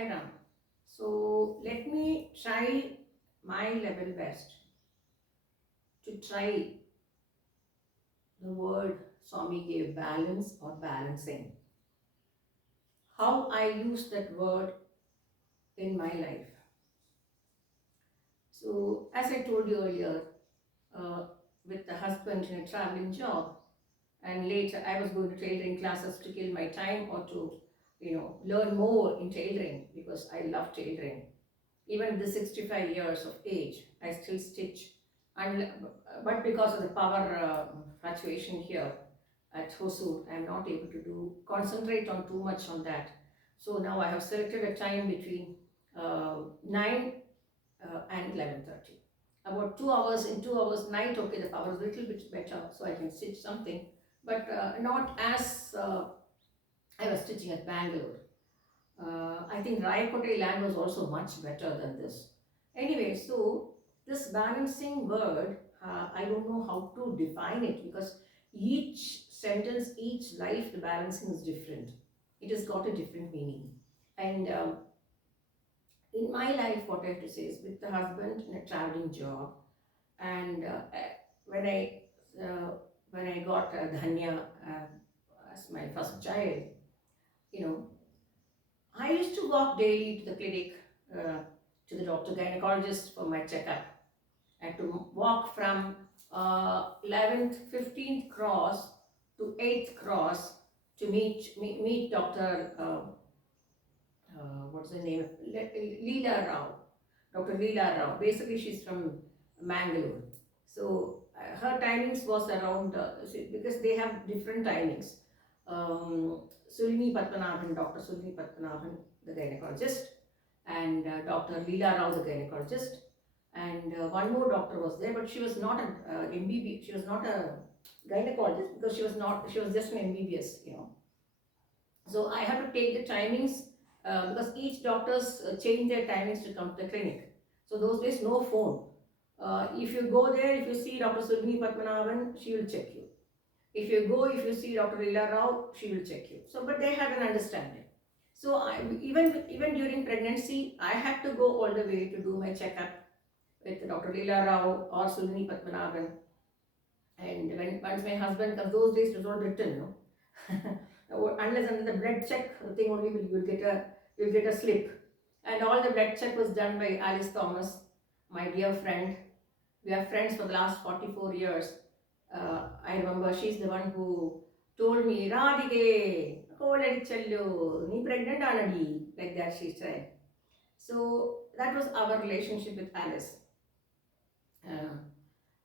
Sai Ram. So let me try my level best to try the word Swami gave, balance or balancing. How I use that word in my life. So as I told you earlier, uh, with the husband in a traveling job, and later I was going to tailoring classes to kill my time or to, learn more in tailoring because I love tailoring. Even at the 65 years of age, I still stitch. And, but because of the power fluctuation here at Hosur, I am not able to concentrate on too much on that. So now I have selected a time between 9 and 11:30. About 2 hours, in 2 hours night, okay, the power is a little bit better, so I can stitch something, but not as I was stitching at Bangalore. I think Rayakote land was also much better than this. Anyway, so this balancing word, I don't know how to define it because each sentence, each life, the balancing is different. It has got a different meaning. And in my life, what I have to say is with the husband in a traveling job, and when I uh, when I got Dhanya as my first child, you know, I used to walk daily to the clinic, to the doctor gynecologist for my checkup. I had to walk from 11th, 15th cross to 8th cross to meet Dr. What's her name? Leela Rao. Dr. Leela Rao. Basically, she's from Mangalore. So her timings was around, because they have different timings. Sulini Padmanabhan, Dr. Sulini Padmanabhan, the gynecologist, and Dr. Leela Rao, the gynecologist, and one more doctor was there, but she was not an MBB, she was not a gynecologist because she was just an MBBS, So I had to take the timings because each doctors change their timings to come to the clinic. So those days, no phone. If you go there, if you see Dr. Sulini Padmanabhan, she will check you. If you see Dr. Leela Rao, she will check you. So, but they had an understanding. So even during pregnancy, I had to go all the way to do my checkup with Dr. Leela Rao or Sulini Padmanabhan. And once my husband comes, those days it was all written, unless under the blood check, the thing only you'll get a slip. And all the blood check was done by Alice Thomas, my dear friend. We are friends for the last 44 years. I remember she's the one who told me, Radhike, ni pregnant already, like that she said. So that was our relationship with Alice. Uh,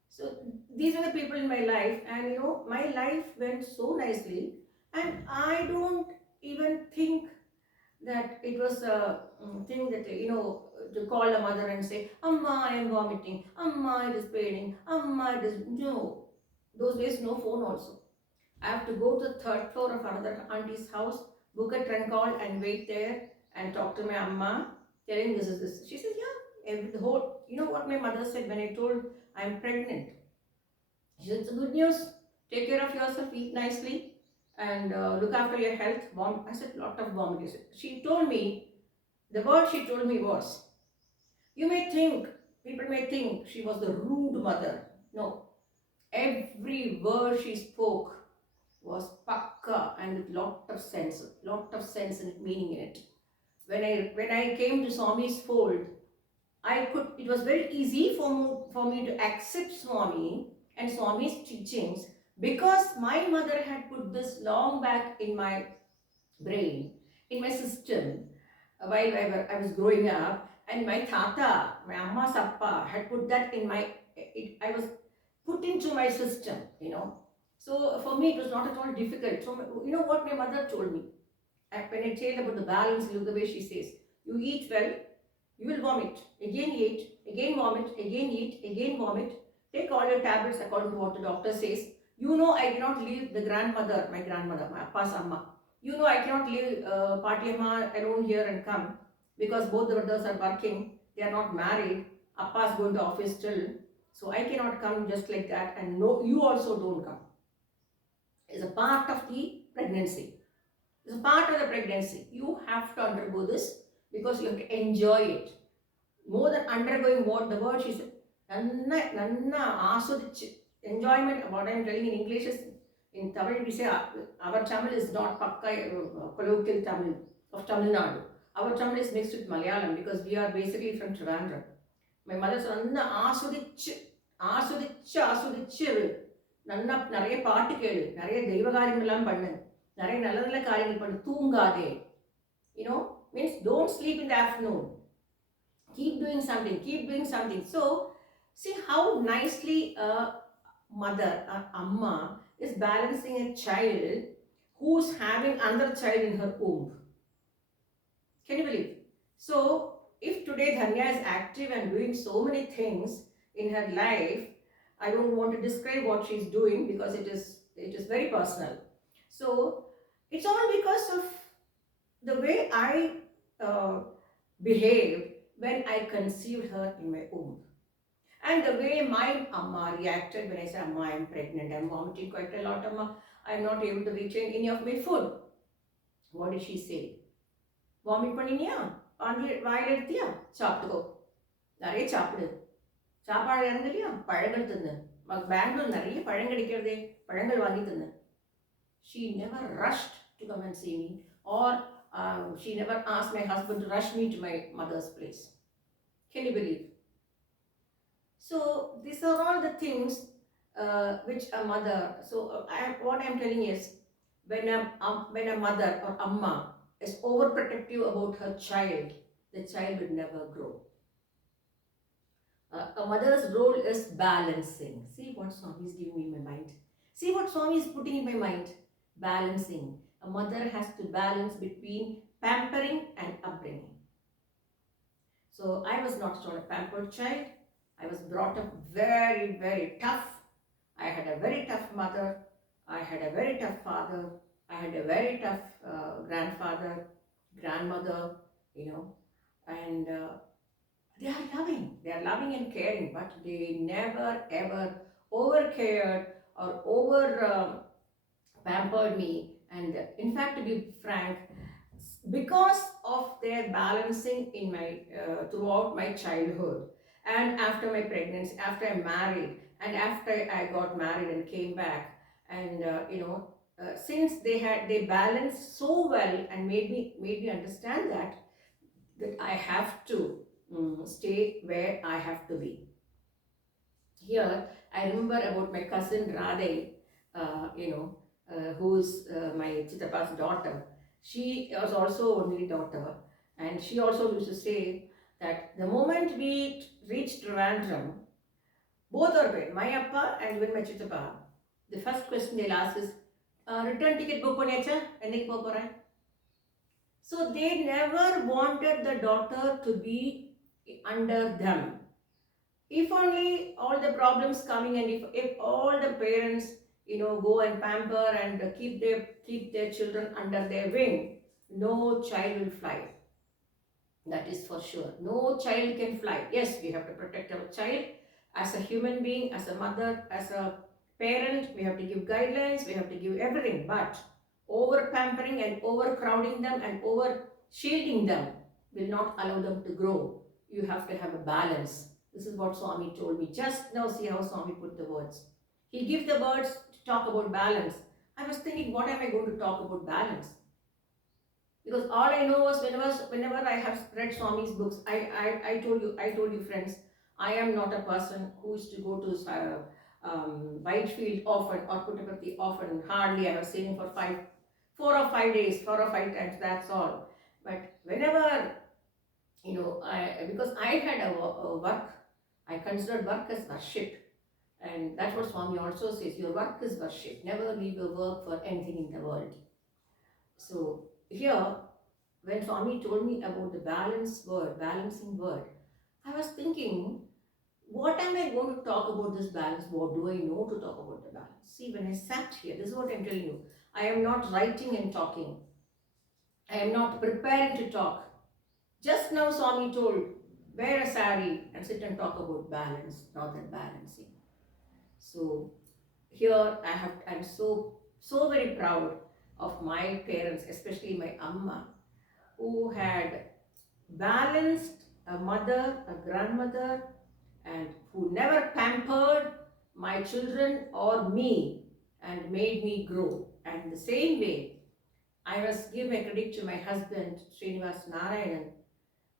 so these are the people in my life, and my life went so nicely, and I don't even think that it was a thing that, to call a mother and say, Amma, I am vomiting, Amma, it is paining, Amma, it is. No. Those days, no phone also. I have to go to the third floor of another auntie's house, book a trunk call, and wait there and talk to my Amma, telling this is this. She says, yeah, the whole, what my mother said when I told I'm pregnant. She said, it's good news. Take care of yourself, eat nicely, and look after your health. I said, lot of vomiting. She told me, the word she told me was, people may think she was the rude mother. No. Every word she spoke was pakka and with lot of sense and meaning in it. When I came to Swami's fold, it was very easy for me to accept Swami and Swami's teachings because my mother had put this long back in my brain, in my system, while I was growing up, and my tata, my amma sappa had put that in I was put into my system, So for me, it was not at all difficult. So, you know what my mother told me? When I tell about the balance, look the way she says, you eat well, you will vomit. Again eat, again vomit, again eat, again vomit. Take all your tablets according to what the doctor says. I cannot leave my grandmother, my appa's amma. I cannot leave Patiamma alone here and come because both the brothers are working. They are not married. Appa is going to office still. So I cannot come just like that, and no, you also don't come. It's a part of the pregnancy. It's a part of the pregnancy. You have to undergo this because you have to enjoy it. More than undergoing what the word she said, nanna aswadichu. Enjoyment, what I am telling in English is, in Tamil we say, our Tamil is not pakka colloquial Tamil of Tamil Nadu. Our Tamil is mixed with Malayalam because we are basically from Trivandrum. My mother said, nanna ஆஸ்வதிச்சு நல்லா நிறைய பாட்டு கேளு, நிறைய தெய்வ காரியங்கள்லாம் பண்ணு, நிறைய நல்ல நல்ல காரியங்கள் பண்ணு, தூங்காதே. Means don't sleep in the afternoon. Keep doing something, keep doing something. So, see how nicely a mother, a amma, is balancing a child who's having another child in her womb. Can you believe? So, if today Dhanya is active and doing so many things in her life, I don't want to describe what she's doing because it is very personal. So, it's all because of the way I behaved when I conceived her in my womb. And the way my amma reacted when I said, Amma, I'm pregnant, I'm vomiting quite a lot, Amma, I'm not able to retain any of my food. What did she say? Vomit பண்ணினியா, வாயில் எடுத்தியா, சாப்பிட்டுக்கோ, நிறைய சாப்பிடு, சாப்பாடு இறங்கலையா, பழங்கள் தின்னு, பெங்களூர் நிறைய பழம் கிடைக்கிறதே, பழங்கள் வாங்கி தின்னு. She never rushed to come and see me, or she never asked my husband to rush me to my mother's place. Can you believe? So these are all the things which a mother. So what I'm telling is, when a mother or amma is overprotective about her child, the child will never grow. A mother's role is balancing. See what Swami is giving me in my mind. See what Swami is putting in my mind. Balancing. A mother has to balance between pampering and upbringing. So I was not a pampered child. I was brought up very, very tough. I had a very tough mother. I had a very tough father. I had a very tough grandfather, grandmother, and they are loving and caring, but they never ever over cared or over pampered me. And in fact, to be frank, because of their balancing in my throughout my childhood and after my pregnancy, after I married, and after I got married and came back, and since they balanced so well and made me understand that I have to stay where I have to be. Here, I remember about my cousin Radhe, who's my Chittapa's daughter. She was also only daughter, and she also used to say that the moment we reached Trivandrum, both are great, my appa and even my Chittapa, the first question they'll ask is, return ticket book poniyacha, ennikku poporen? So they never wanted the daughter to be under them. If only all the problems coming, and if all the parents go and pamper and keep their children under their wing, no child will fly. That is for sure. No child can fly. Yes, we have to protect our child as a human being, as a mother, as a parent. We have to give guidelines, we have to give everything, but over pampering and overcrowding them and over shielding them will not allow them to grow. You have to have a balance. This is what Swami told me. Just now, see how Swami put the words. He gives the words to talk about balance. I was thinking, what am I going to talk about balance? Because all I know was whenever I have read Swami's books, I told you friends, I am not a person who is to go to Whitefield often or Puttaparthi often. Hardly. I was sitting for 4 or 5 days, 4 or 5 times, that's all. But whenever, because I had a work, I considered work as worship. And that's what Swami also says, your work is worship. Never leave your work for anything in the world. So here, when Swami told me about the balancing word, I was thinking, what am I going to talk about this balance? What do I know to talk about the balance? See, when I sat here, this is what I'm telling you. I am not writing and talking. I am not preparing to talk. Just now Swami told, wear a sari and sit and talk about balance, not that balancing. So here I'm so very proud of my parents, especially my amma, who had balanced, a mother, a grandmother, and who never pampered my children or me and made me grow. And the same way, I must give my credit to my husband, Srinivas Narayanan,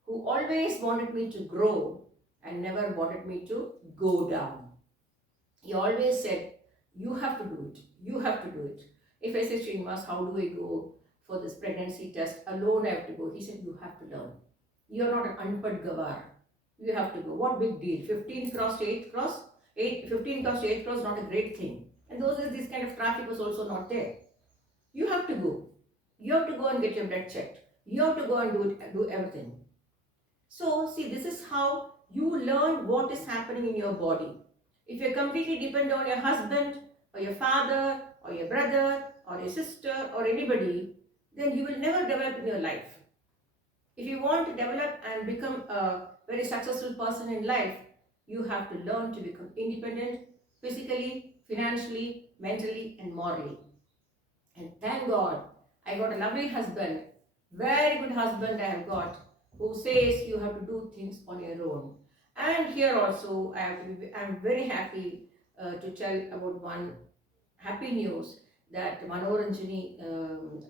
who always wanted me to grow and never wanted me to go down. He always said, you have to do it, you have to do it. If I say, Srinivas, how do I go for this pregnancy test? Alone I have to go. He said, you have to learn. You're not an unpad gavar. You have to go. What big deal? 15 cross to 8 cross? 15 cross to 8 cross, not a great thing. And those days, this kind of traffic was also not there. You have to go. You have to go and get your blood checked. You have to go and do everything. So, see, this is how you learn what is happening in your body. If you're completely dependent on your husband, or your father, or your brother, or your sister, or anybody, then you will never develop in your life. If you want to develop and become a very successful person in life, you have to learn to become independent physically, financially, mentally, and morally. And thank God, I got a lovely husband, very good husband I have got, who says you have to do things on your own. And here also, I'm very happy to tell about one happy news that Manoranjani,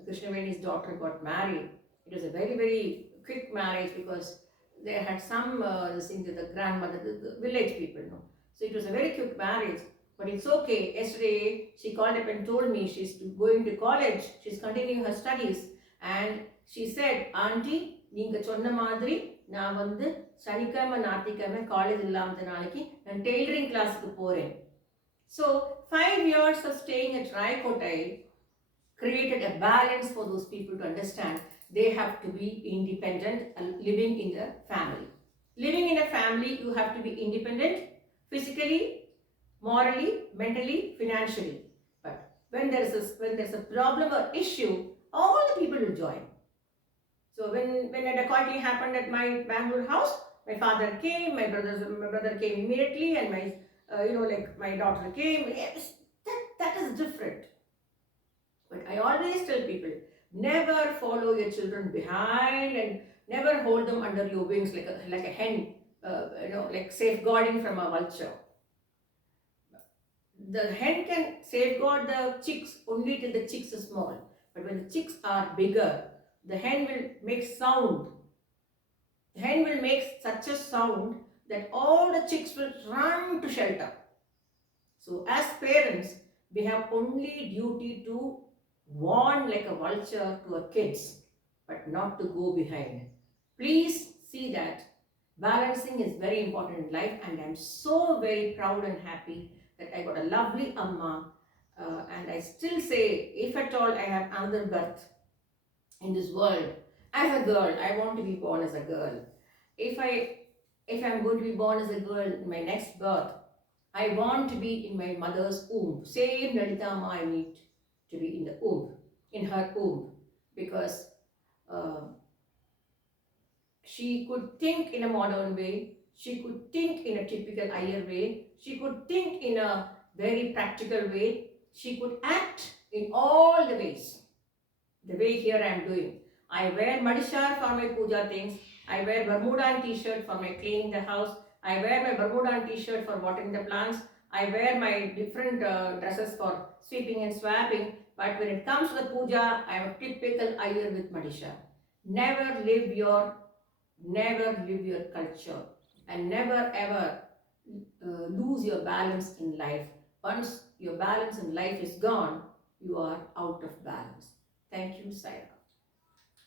Krishnaveni's daughter, got married. It was a very, very quick marriage because they had some this thing that the grandmother, the village people, know. So it was a very quick marriage. But it's okay. Yesterday, she called up and told me she's going to college. She's continuing her studies. And she said, Auntie, நீங்க சொன்ன மாதிரி நான் வந்து சனிக்கிழமை ஞாயிற்றுக்கிழமை college இல்லாத நாளைக்கு நான் டெய்லரிங் கிளாஸுக்கு போறேன். So 5 years of staying at Raikotai created a balance for those people to understand they have to be independent and living in a family. Living in a family, you have to be independent physically, morally, mentally, financially. But when there's a problem or issue, all the people will join. So when a decoy happened at my Bangalore house, my father came, my brother came immediately, and my my daughter came. Yes, that is different. But I always tell people, never follow your children behind and never hold them under your wings like a hen, like safeguarding from a vulture. The hen can safeguard the chicks only till the chicks are small. But when the chicks are bigger, the hen will make sound. The hen will make such a sound that all the chicks will run to shelter. So as parents, we have only duty to warn like a vulture to our kids, but not to go behind. Please see that balancing is very important in life, and I'm so very proud and happy that I got a lovely Amma, and I still say, if at all I have another birth in this world, as a girl, I want to be born as a girl. If I'm going to be born as a girl in my next birth, I want to be in my mother's womb. Same Lalita Amma I need to be in the womb, in her womb, because she could think in a modern way, she could think in a typical Iyer way, she could think in a very practical way, she could act in all the ways. The way here I am doing. I wear madishar for my puja things, I wear Bermuda t-shirt for my cleaning the house, I wear my Bermuda t-shirt for watering the plants, I wear my different dresses for sweeping and swapping, but when it comes to the puja, I am a typical Iyer with madishar. Never live your culture, and never ever lose your balance in life. Once your balance in life is gone, you are out of balance. Thank you, Saira.